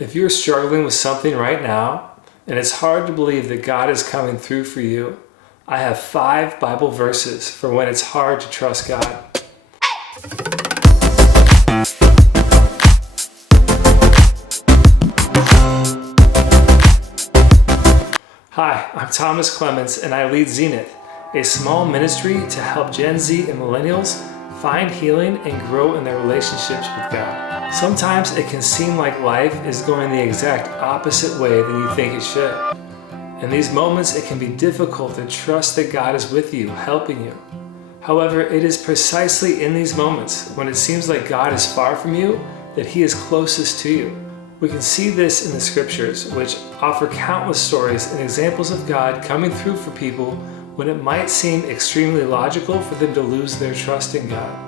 If you're struggling with something right now, and it's hard to believe that God is coming through for you, I have 5 Bible verses for when it's hard to trust God. Hi, I'm Thomas Clements, and I lead Zenith, a small ministry to help Gen Z and millennials find healing and grow in their relationships with God. Sometimes it can seem like life is going the exact opposite way than you think it should. In these moments, it can be difficult to trust that God is with you, helping you. However, it is precisely in these moments, when it seems like God is far from you, that He is closest to you. We can see this in the scriptures, which offer countless stories and examples of God coming through for people when it might seem extremely logical for them to lose their trust in God.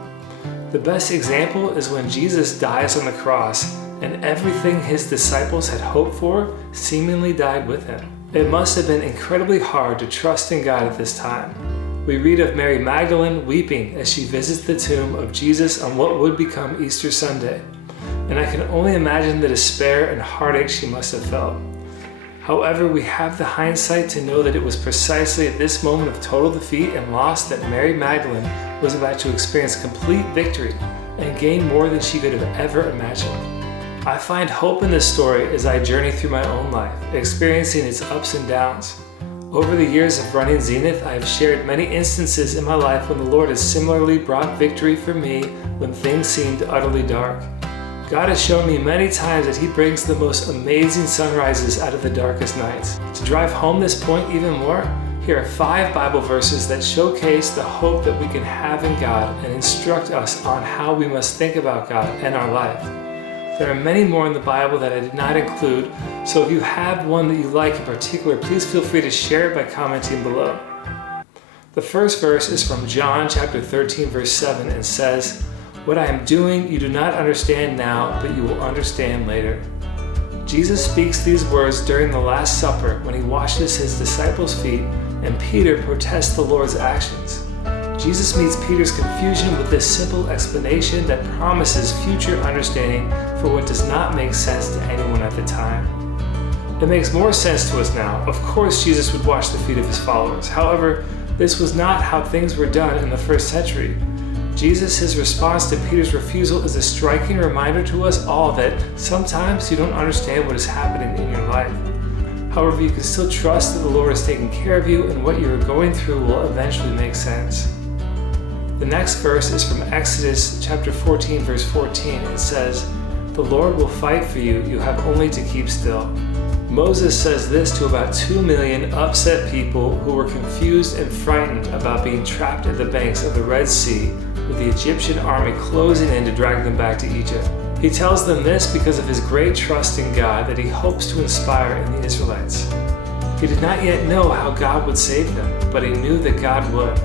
The best example is when Jesus dies on the cross and everything His disciples had hoped for seemingly died with Him. It must have been incredibly hard to trust in God at this time. We read of Mary Magdalene weeping as she visits the tomb of Jesus on what would become Easter Sunday. And I can only imagine the despair and heartache she must have felt. However, we have the hindsight to know that it was precisely at this moment of total defeat and loss that Mary Magdalene was about to experience complete victory and gain more than she could have ever imagined. I find hope in this story as I journey through my own life, experiencing its ups and downs. Over the years of running Zenith, I have shared many instances in my life when the Lord has similarly brought victory for me when things seemed utterly dark. God has shown me many times that He brings the most amazing sunrises out of the darkest nights. To drive home this point even more, here are 5 Bible verses that showcase the hope that we can have in God and instruct us on how we must think about God and our life. There are many more in the Bible that I did not include, so if you have one that you like in particular, please feel free to share it by commenting below. The first verse is from John chapter 13, verse 7, and says, "What I am doing you do not understand now, but you will understand later." Jesus speaks these words during the Last Supper when He washes His disciples' feet and Peter protests the Lord's actions. Jesus meets Peter's confusion with this simple explanation that promises future understanding for what does not make sense to anyone at the time. It makes more sense to us now. Of course, Jesus would wash the feet of His followers. However, this was not how things were done in the first century. Jesus' response to Peter's refusal is a striking reminder to us all that sometimes you don't understand what is happening in your life. However, you can still trust that the Lord is taking care of you and what you are going through will eventually make sense. The next verse is from Exodus chapter 14, verse 14. It says, "The Lord will fight for you, you have only to keep still." Moses says this to about 2 million upset people who were confused and frightened about being trapped at the banks of the Red Sea with the Egyptian army closing in to drag them back to Egypt. He tells them this because of his great trust in God that he hopes to inspire in the Israelites. He did not yet know how God would save them, but he knew that God would.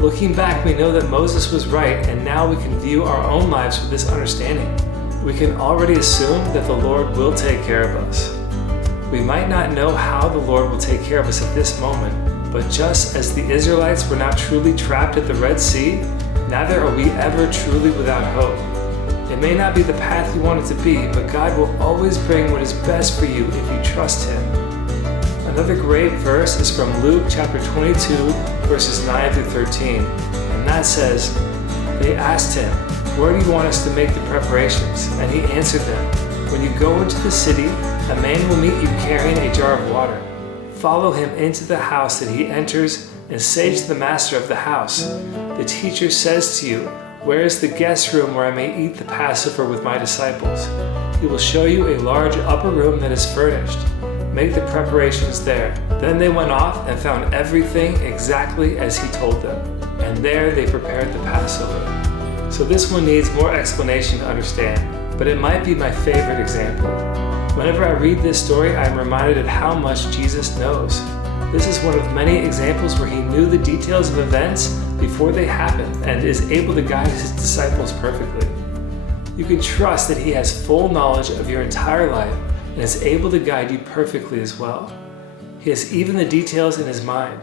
Looking back, we know that Moses was right, and now we can view our own lives with this understanding. We can already assume that the Lord will take care of us. We might not know how the Lord will take care of us at this moment, but just as the Israelites were not truly trapped at the Red Sea, neither are we ever truly without hope. It may not be the path you want it to be, but God will always bring what is best for you if you trust Him. Another great verse is from Luke chapter 22, verses 9 through 13, and that says, "They asked Him, 'Where do you want us to make the preparations?' And He answered them, 'When you go into the city, a man will meet you carrying a jar of water. Follow him into the house that he enters and say to the master of the house, "The teacher says to you, where is the guest room where I may eat the Passover with my disciples?" He will show you a large upper room that is furnished. Make the preparations there." Then they went off and found everything exactly as He told them, and there they prepared the Passover. So this one needs more explanation to understand, but it might be my favorite example. Whenever I read this story, I am reminded of how much Jesus knows. This is one of many examples where He knew the details of events before they happen and is able to guide His disciples perfectly. You can trust that He has full knowledge of your entire life and is able to guide you perfectly as well. He has even the details in His mind.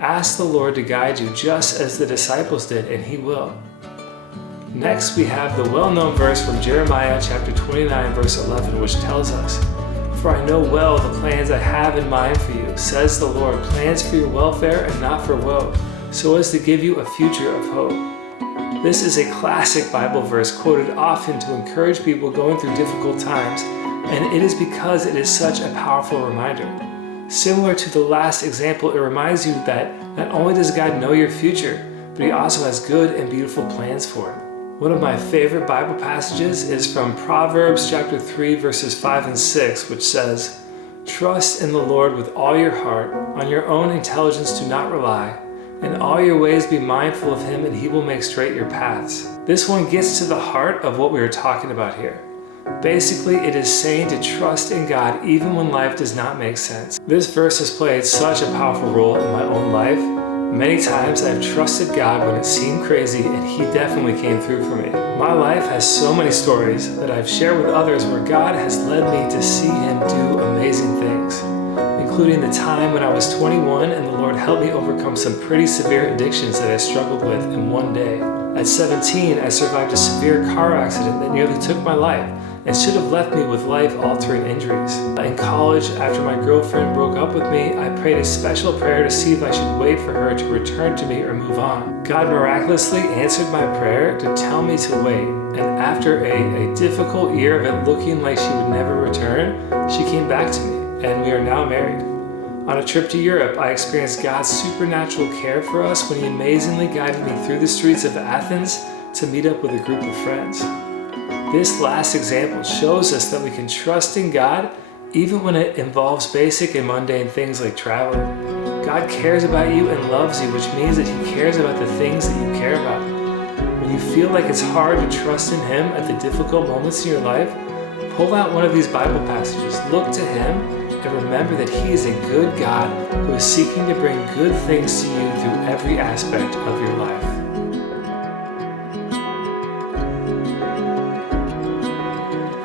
Ask the Lord to guide you just as the disciples did, and He will. Next, we have the well-known verse from Jeremiah chapter 29, verse 11, which tells us, "For I know well the plans I have in mind for you, says the Lord, plans for your welfare and not for woe, so as to give you a future of hope." This is a classic Bible verse quoted often to encourage people going through difficult times, and it is because it is such a powerful reminder. Similar to the last example, it reminds you that not only does God know your future, but He also has good and beautiful plans for it. One of my favorite Bible passages is from Proverbs chapter 3, verses 5 and 6, which says, "Trust in the Lord with all your heart, on your own intelligence do not rely. In all your ways be mindful of Him, and He will make straight your paths." This one gets to the heart of what we are talking about here. Basically, it is saying to trust in God even when life does not make sense. This verse has played such a powerful role in my own life. Many times I've trusted God when it seemed crazy, and He definitely came through for me. My life has so many stories that I've shared with others where God has led me to see Him do amazing things, including the time when I was 21 and the Lord helped me overcome some pretty severe addictions that I struggled with in one day. At 17, I survived a severe car accident that nearly took my life and should have left me with life-altering injuries. In college, after my girlfriend broke up with me, I prayed a special prayer to see if I should wait for her to return to me or move on. God miraculously answered my prayer to tell me to wait, and after a difficult year of it looking like she would never return, she came back to me, and we are now married. On a trip to Europe, I experienced God's supernatural care for us when He amazingly guided me through the streets of Athens to meet up with a group of friends. This last example shows us that we can trust in God even when it involves basic and mundane things like traveling. God cares about you and loves you, which means that He cares about the things that you care about. When you feel like it's hard to trust in Him at the difficult moments in your life, pull out one of these Bible passages, look to Him, and remember that He is a good God who is seeking to bring good things to you through every aspect of your life.